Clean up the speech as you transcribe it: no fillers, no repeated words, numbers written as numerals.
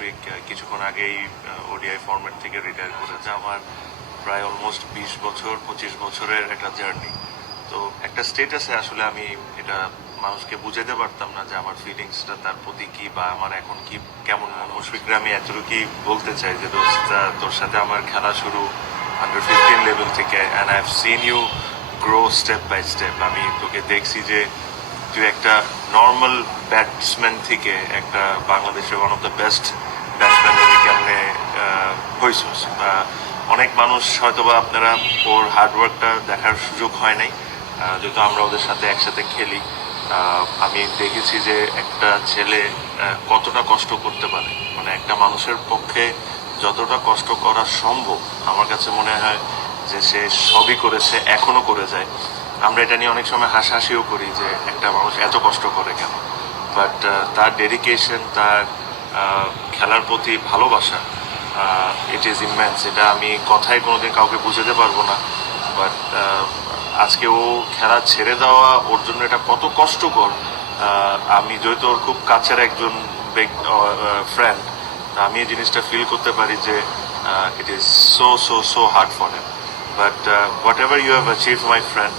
মুশফিক কিছুক্ষণ আগেই ODI format থেকে রিটায়ার করেছে। আমার প্রায় অলমোস্ট 20 বছর 25 বছরের একটা জার্নি। তো একটা স্টেটাসে আসলে আমি এটা মানুষকে বুঝাতে পারতাম না যে আমার ফিলিংসটা তার প্রতি কি বা আমার এখন কি কেমন মুশফিকরা আমি এতটুকুই বলতে চাই যে দোস্ত তোর সাথে আমার খেলা শুরু আন্ডার 15 লেভেল থেকে and I have seen you grow step by step. আমি তোকে দেখছি যে তুই একটা নর্মাল ব্যাটসম্যান থেকে একটা বাংলাদেশের one of the best batsman তুমি কেমনে হয়েছিস। অনেক মানুষ হয়তোবা আপনারা ওর হার্ডওয়ার্কটা দেখার সুযোগ হয় নাই, যেহেতু আমরা ওদের সাথে একসাথে খেলি। আমি দেখেছি যে একটা ছেলে কতটা কষ্ট করতে পারে, মানে একটা মানুষের পক্ষে যতটা কষ্ট করা সম্ভব আমার কাছে মনে হয় যে সে সবই করেছে, এখনো করে যায়। আমরা এটা নিয়ে অনেক সময় হাসাহাসিও করি যে একটা মানুষ এত কষ্ট করে কেন, বাট তার ডেডিকেশন, তার খেলার প্রতি ভালোবাসা, ইট ইজ ইমেন্স। এটা আমি কথায় কোনোদিন কাউকে বুঝাতে পারবো না। বাট আজকে ও খেলা ছেড়ে দেওয়া ওর জন্য এটা কত কষ্টকর, আমি যেহেতু ওর খুব কাছের একজন ফ্রেন্ড, আমি এই জিনিসটা ফিল করতে পারি যে it is so so so hard for him. But whatever you have achieved, my friend,